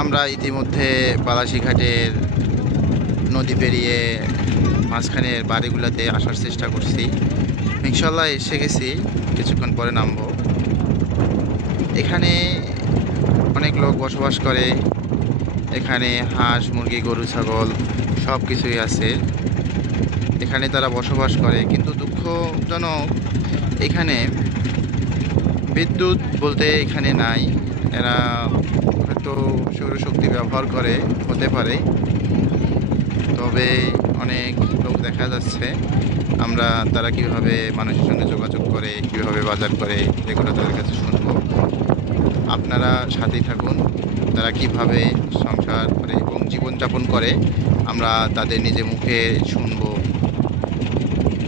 আমরা ইতিমধ্যে বালাসীঘাটের নদী পেরিয়ে মাঝখানের বাড়িগুলোতে আসার চেষ্টা করছি। ইনশাল্লাহ এসে গেছি, কিছুক্ষণ পরে নামবো। এখানে অনেক লোক বসবাস করে। এখানে হাঁস, মুরগি, গরু, ছাগল সব কিছুই আছে। এখানে তারা বসবাস করে, কিন্তু দুঃখজনক এখানে বিদ্যুৎ বলতে এখানে নাই। এরা হয়তো সৌরশক্তি ব্যবহার করে, হতে পারে। তবে অনেক লোক দেখা যাচ্ছে। আমরা তারা কিভাবে মানুষের সঙ্গে যোগাযোগ করে, কিভাবে বাজার করে, এগুলো তাদের কাছে শুনবো। আপনারা সাথেই থাকুন। তারা কিভাবে সংসার করে এবং জীবনযাপন করে, আমরা তাদের নিজে মুখে শুনবো।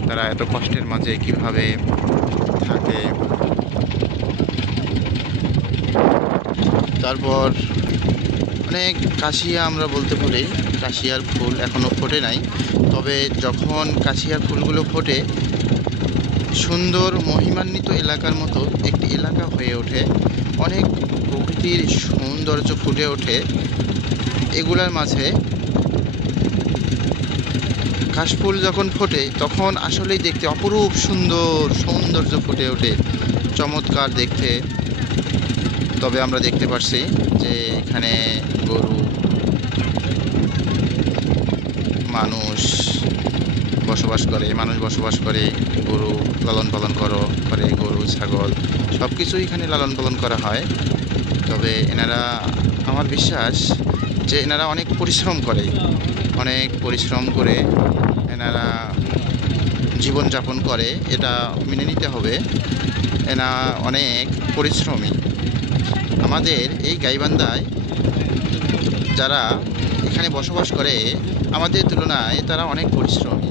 তারা এত কষ্টের মাঝে কিভাবে থাকে। তারপর অনেক কাশিয়া আমরা বলতে পারি। কাশিয়ার ফুল এখনও ফোটে নাই, তবে যখন কাশিয়ার ফুলগুলো ফোটে, সুন্দর মহিমান্বিত এলাকার মতো একটি এলাকা হয়ে ওঠে। অনেক প্রকৃতির সৌন্দর্য ফুটে ওঠে এগুলার মাঝে। কাশফুল যখন ফোটে তখন আসলেই দেখতে অপরূপ সুন্দর সৌন্দর্য ফুটে ওঠে, চমৎকার দেখতে। তবে আমরা দেখতে পাচ্ছি যে এখানে গরু, মানুষ বসবাস করে। গরু লালন পালন করে, গরু, ছাগল সব কিছুই এখানে লালন পালন করা হয়। তবে এনারা, আমার বিশ্বাস যে এনারা অনেক পরিশ্রম করে এনারা জীবনযাপন করে। এটা মেনে নিতে হবে, এনা অনেক পরিশ্রমী। আমাদের এই গাইবান্ধায় যারা এখানে বসবাস করে, আমাদের তুলনায় তারা অনেক পরিশ্রমী।